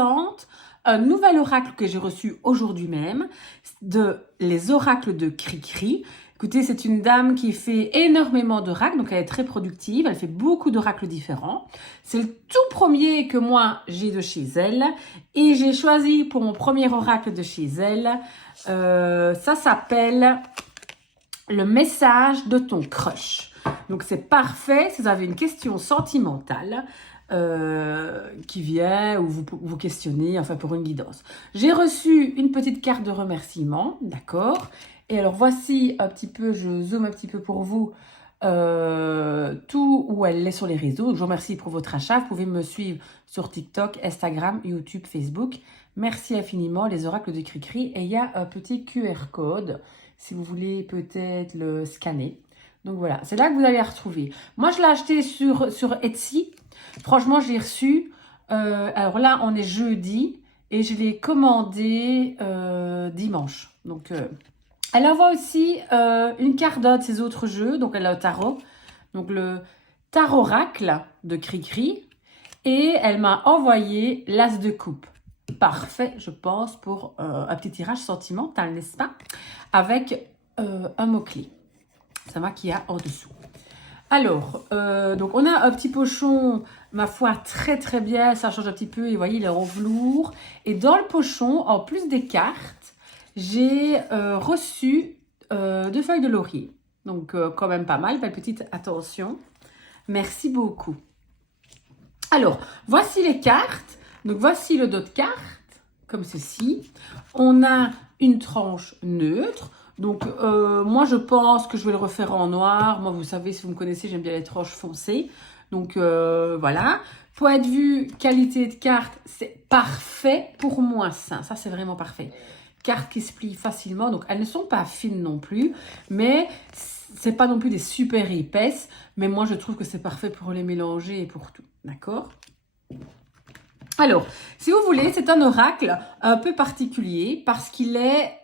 présente un nouvel oracle que j'ai reçu aujourd'hui même, les oracles de Cricri. Écoutez, c'est une dame qui fait énormément d'oracles, donc elle est très productive, elle fait beaucoup d'oracles différents. C'est le tout premier que moi j'ai de chez elle, et j'ai choisi pour mon premier oracle de chez elle, ça s'appelle le message de ton crush. Donc c'est parfait si vous avez une question sentimentale qui vient ou vous questionnez, enfin pour une guidance. J'ai reçu une petite carte de remerciement, d'accord. Et alors voici un petit peu, je zoome un petit peu pour vous, tout où elle est sur les réseaux. Donc, je vous remercie pour votre achat. Vous pouvez me suivre sur TikTok, Instagram, YouTube, Facebook. Merci infiniment, les oracles de Cricri. Et il y a un petit QR code si vous voulez peut-être le scanner. Donc voilà, c'est là que vous allez la retrouver. Moi, je l'ai acheté sur Etsy. Franchement, je l'ai reçu. Alors là, on est jeudi et je l'ai commandé dimanche. Donc, elle envoie aussi une carte d'un de ses autres jeux. Donc, elle a un tarot. Donc, le Taroracle de Cricri. Et elle m'a envoyé l'As de coupe. Parfait, je pense, pour un petit tirage sentimental, n'est-ce pas? Avec un mot-clé. Ça va qu'il y a en dessous. Alors, donc on a un petit pochon, ma foi, très très bien. Ça change un petit peu et vous voyez, il est en velours. Et dans le pochon, en plus des cartes, j'ai reçu 2 feuilles de laurier. Donc, quand même pas mal. Belle petite attention. Merci beaucoup. Alors, voici les cartes. Donc, voici le dos de carte, comme ceci. On a une tranche neutre. Donc, moi, je pense que je vais le refaire en noir. Moi, vous savez, si vous me connaissez, j'aime bien les tranches foncées. Donc, voilà. Point de vue qualité de carte, c'est parfait pour moi, ça. Ça, c'est vraiment parfait. Cartes qui se plient facilement. Donc, elles ne sont pas fines non plus. Mais c'est pas non plus des super épaisses. Mais moi, je trouve que c'est parfait pour les mélanger et pour tout. D'accord ? Alors, si vous voulez, c'est un oracle un peu particulier parce qu'il est,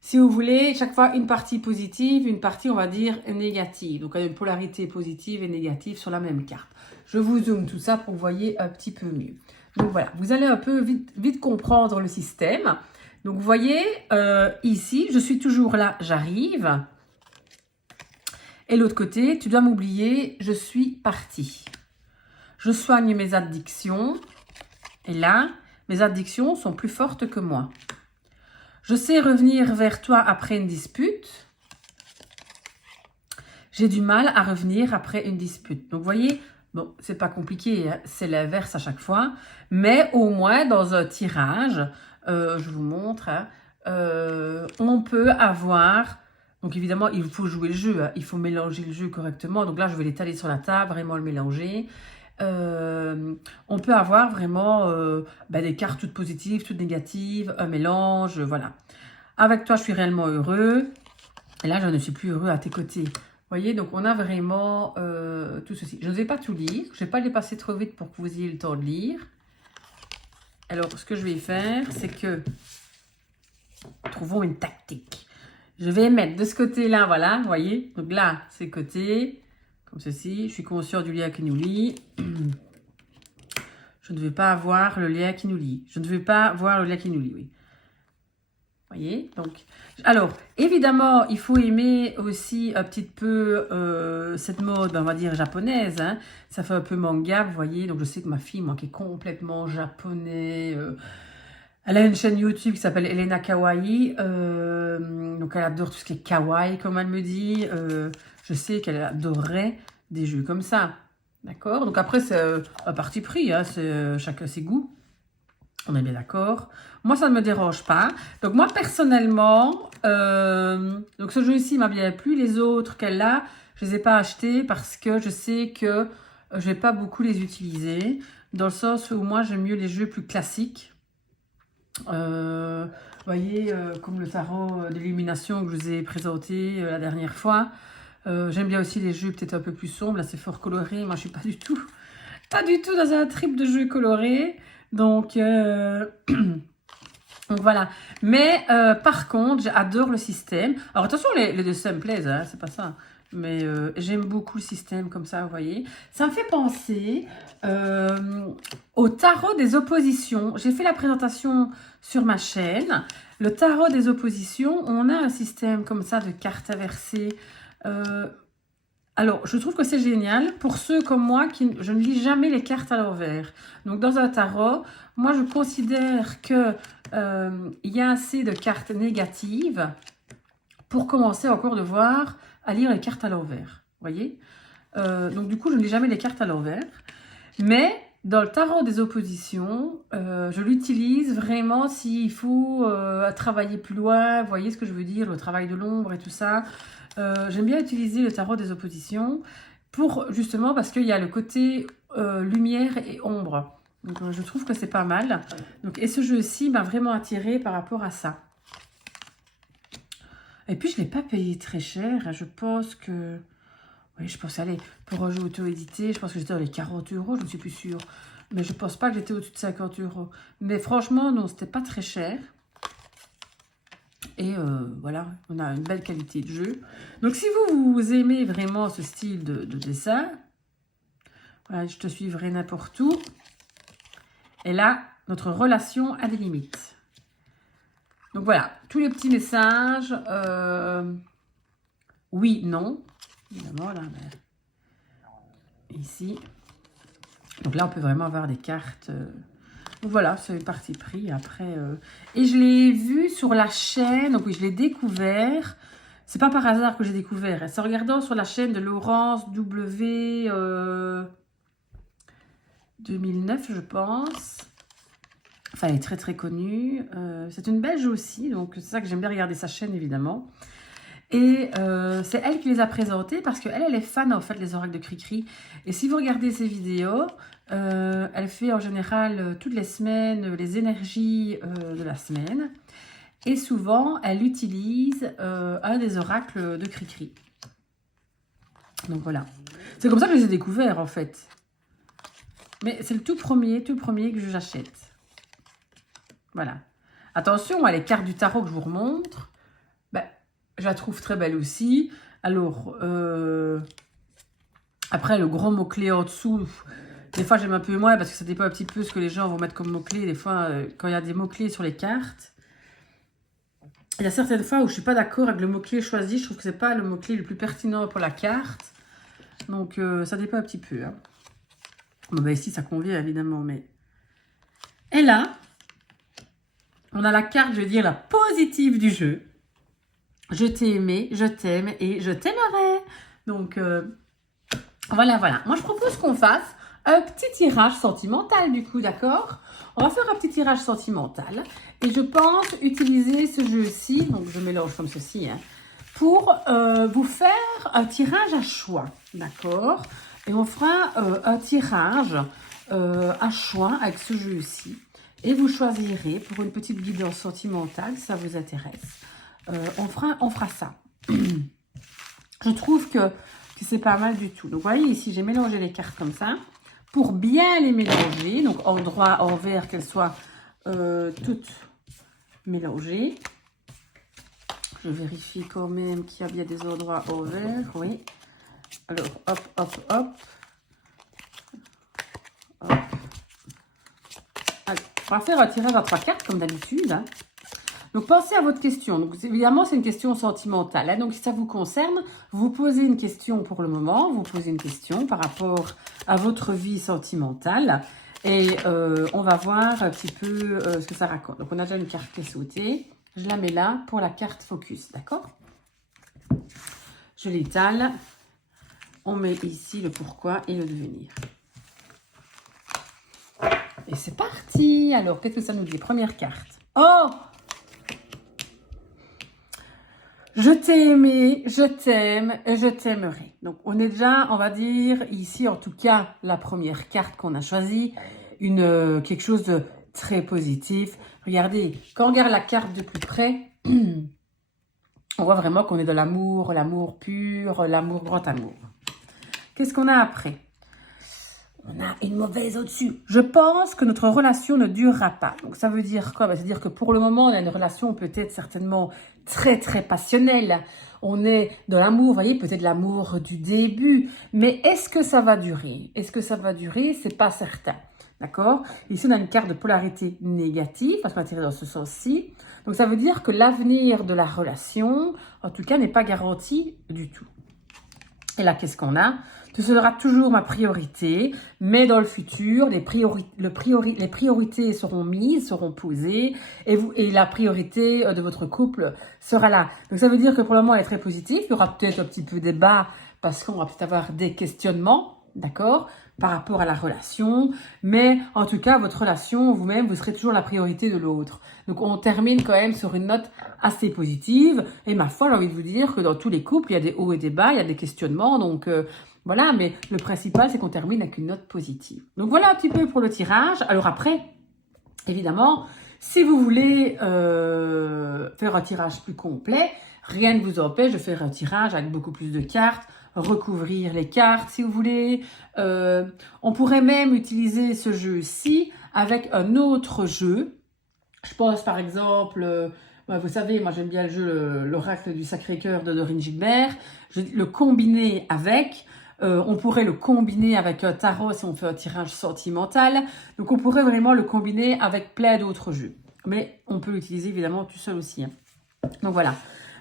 si vous voulez, chaque fois une partie positive, une partie, on va dire, négative. Donc, il y a une polarité positive et négative sur la même carte. Je vous zoome tout ça pour que vous voyez un petit peu mieux. Donc, voilà, vous allez un peu vite comprendre le système. Donc, vous voyez, ici, je suis toujours là, j'arrive. Et l'autre côté, tu dois m'oublier, je suis partie. Je soigne mes addictions. Et là, mes addictions sont plus fortes que moi. Je sais revenir vers toi après une dispute. J'ai du mal à revenir après une dispute. Donc, vous voyez, bon, c'est pas compliqué, hein, c'est l'inverse à chaque fois. Mais au moins, dans un tirage, je vous montre, hein, on peut avoir... Donc, évidemment, il faut jouer le jeu. Hein, il faut mélanger le jeu correctement. Donc là, je vais l'étaler sur la table, vraiment le mélanger. On peut avoir vraiment des cartes toutes positives, toutes négatives, un mélange, voilà. Avec toi, je suis réellement heureux. Et là, je ne suis plus heureux à tes côtés. Vous voyez, donc on a vraiment tout ceci. Je ne vais pas tout lire. Je ne vais pas les passer trop vite pour que vous ayez le temps de lire. Alors, ce que je vais faire, c'est que... Trouvons une tactique. Je vais mettre de ce côté-là, voilà, vous voyez. Donc là, c'est côté... Comme ceci, je suis conscient du lien qui nous lie. Je ne veux pas avoir le lien qui nous lie. Je ne veux pas voir le lien qui nous lie, oui. Vous voyez? Donc, alors, évidemment, il faut aimer aussi un petit peu cette mode, on va dire, japonaise. Hein. Ça fait un peu manga, vous voyez. Donc, je sais que ma fille, moi, qui est complètement japonais... elle a une chaîne YouTube qui s'appelle Elena Kawaii. Donc, elle adore tout ce qui est kawaii, comme elle me dit. Je sais qu'elle adorerait des jeux comme ça. D'accord? Donc, après, c'est un parti pris. Hein, c'est chacun ses goûts. On est bien d'accord. Moi, ça ne me dérange pas. Donc, moi, personnellement, donc ce jeu-ci m'a bien plu. Les autres qu'elle a, je ne les ai pas achetés parce que je sais que je ne vais pas beaucoup les utiliser. Dans le sens où moi, j'aime mieux les jeux plus classiques. Vous voyez, comme le tarot d'illumination que je vous ai présenté la dernière fois. J'aime bien aussi les jeux peut-être un peu plus sombres. Là, c'est fort coloré. Moi, je suis pas du tout dans un trip de jeux colorés. Donc, donc voilà. Mais par contre, j'adore le système. Alors, attention, les dessins me plaisent, hein, c'est pas ça. Mais j'aime beaucoup le système comme ça, vous voyez. Ça me fait penser au tarot des oppositions. J'ai fait la présentation sur ma chaîne. Le tarot des oppositions, on a un système comme ça de cartes à verser. Alors, je trouve que c'est génial pour ceux comme moi qui je ne lis jamais les cartes à l'envers. Donc, dans un tarot, moi, je considère que il y a assez de cartes négatives pour commencer encore devoir à lire les cartes à l'envers. Vous voyez? Donc, du coup, je ne lis jamais les cartes à l'envers. Mais dans le tarot des oppositions, je l'utilise vraiment s'il faut travailler plus loin. Vous voyez ce que je veux dire? Le travail de l'ombre et tout ça. J'aime bien utiliser le tarot des oppositions pour justement parce qu'il y a le côté lumière et ombre. Donc, je trouve que c'est pas mal. Donc, et ce jeu-ci m'a vraiment attirée par rapport à ça. Et puis, je ne l'ai pas payé très cher. Je pense que... Oui, je pense, allez, pour un jeu auto-édité, je pense que j'étais dans les 40 €, je ne suis plus sûre. Mais je ne pense pas que j'étais au-dessus de 50 €. Mais franchement, non, c'était pas très cher. Et voilà, on a une belle qualité de jeu. Donc, si vous aimez vraiment ce style de dessin, voilà, je te suivrai n'importe où. Et là, notre relation a des limites. Donc, voilà, tous les petits messages. Oui, non. Évidemment, là, mais ici. Donc là, on peut vraiment avoir des cartes. Donc voilà, c'est une partie pris. Après, et je l'ai vu sur la chaîne. Donc oui, je l'ai découvert. C'est pas par hasard que j'ai découvert. C'est en regardant sur la chaîne de Laurence W 2009, je pense. Enfin, elle est très très connue. C'est une Belge aussi. Donc c'est ça que j'aime bien regarder sa chaîne, évidemment. Et c'est elle qui les a présentés parce qu'elle, elle est fan en fait des oracles de Cricri. Et si vous regardez ses vidéos, elle fait en général toutes les semaines les énergies de la semaine. Et souvent, elle utilise un des oracles de Cricri. Donc voilà. C'est comme ça que je les ai découverts en fait. Mais c'est le tout premier que j'achète. Voilà. Attention, les cartes du tarot que je vous remontre. Je la trouve très belle aussi. Alors, après, le gros mot-clé en dessous, des fois, j'aime un peu moins parce que ça dépend un petit peu ce que les gens vont mettre comme mot-clé. Des fois, quand il y a des mots-clés sur les cartes, il y a certaines fois où je ne suis pas d'accord avec le mot-clé choisi. Je trouve que ce n'est pas le mot-clé le plus pertinent pour la carte. Donc, ça dépend un petit peu. Hein. Bon, ben ici, ça convient évidemment. Mais... Et là, on a la carte, je veux dire, la positive du jeu. Je t'ai aimé, je t'aime et je t'aimerai. Donc, voilà. Moi, je propose qu'on fasse un petit tirage sentimental, du coup, d'accord? On va faire un petit tirage sentimental. Et je pense utiliser ce jeu-ci, donc je mélange comme ceci, hein, pour vous faire un tirage à choix, d'accord? Et on fera un tirage à choix avec ce jeu-ci. Et vous choisirez pour une petite guidance sentimentale, si ça vous intéresse. On fera ça. Je trouve que c'est pas mal du tout. Donc, vous voyez, ici, j'ai mélangé les cartes comme ça. Pour bien les mélanger, donc en droit, en vert, qu'elles soient toutes mélangées. Je vérifie quand même qu'il y a bien des endroits en vert. Oui. Alors, hop, hop, hop. Hop. Allez, on va faire un tirage à 3 cartes, comme d'habitude, hein. Donc, pensez à votre question. Donc, évidemment, c'est une question sentimentale. Hein. Donc, si ça vous concerne, vous posez une question pour le moment. Vous posez une question par rapport à votre vie sentimentale. Et on va voir un petit peu ce que ça raconte. Donc, on a déjà une carte qui est sautée. Je la mets là pour la carte focus. D'accord? Je l'étale. On met ici le pourquoi et le devenir. Et c'est parti. Alors, qu'est-ce que ça nous dit? Première carte. Oh! Je t'ai aimé, je t'aime et je t'aimerai. Donc, on est déjà, on va dire, ici, en tout cas, la première carte qu'on a choisie, quelque chose de très positif. Regardez, quand on regarde la carte de plus près, on voit vraiment qu'on est de l'amour pur, l'amour, grand amour. Qu'est-ce qu'on a après? on a une mauvaise au-dessus. Je pense que notre relation ne durera pas. Donc ça veut dire quoi? C'est-à-dire que pour le moment, on a une relation peut-être certainement très très passionnelle. On est dans l'amour, vous voyez, peut-être l'amour du début. Mais est-ce que ça va durer? Est-ce que ça va durer? C'est pas certain. D'accord? Ici, on a une carte de polarité négative, parce qu'on va tirer dans ce sens-ci. Donc ça veut dire que l'avenir de la relation, en tout cas, n'est pas garanti du tout. Et là, qu'est-ce qu'on a? Ce sera toujours ma priorité, mais dans le futur, les priorités seront mises, seront posées, et la priorité de votre couple sera là. Donc ça veut dire que pour le moment, elle est très positive. Il y aura peut-être un petit peu de débat, parce qu'on va peut-être avoir des questionnements, d'accord, par rapport à la relation. Mais en tout cas, votre relation, vous-même, vous serez toujours la priorité de l'autre. Donc on termine quand même sur une note assez positive. Et ma foi, j'ai envie de vous dire que dans tous les couples, il y a des hauts et des bas, il y a des questionnements. Donc voilà, mais le principal, c'est qu'on termine avec une note positive. Donc voilà un petit peu pour le tirage. Alors après, évidemment, si vous voulez faire un tirage plus complet, rien ne vous empêche de faire un tirage avec beaucoup plus de cartes, recouvrir les cartes si vous voulez. On pourrait même utiliser ce jeu-ci avec un autre jeu. Je pense par exemple, vous savez, moi j'aime bien le jeu l'oracle du Sacré-Cœur de Dorine Gilbert. Le combiner avec... on pourrait le combiner avec un tarot si on fait un tirage sentimental. Donc, on pourrait vraiment le combiner avec plein d'autres jeux. Mais on peut l'utiliser évidemment tout seul aussi. Hein. Donc, voilà.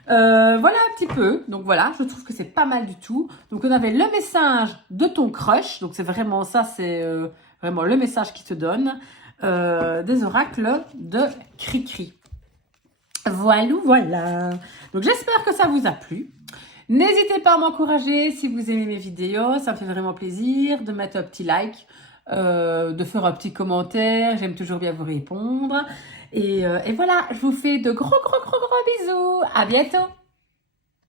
Voilà un petit peu. Donc, voilà, je trouve que c'est pas mal du tout. Donc, on avait le message de ton crush. Donc, c'est vraiment ça, c'est vraiment le message qui te donne. Des oracles de Cricri. Voilà, voilà. Donc, j'espère que ça vous a plu. N'hésitez pas à m'encourager si vous aimez mes vidéos, ça me fait vraiment plaisir de mettre un petit like, de faire un petit commentaire, j'aime toujours bien vous répondre. Et voilà, je vous fais de gros bisous, à bientôt.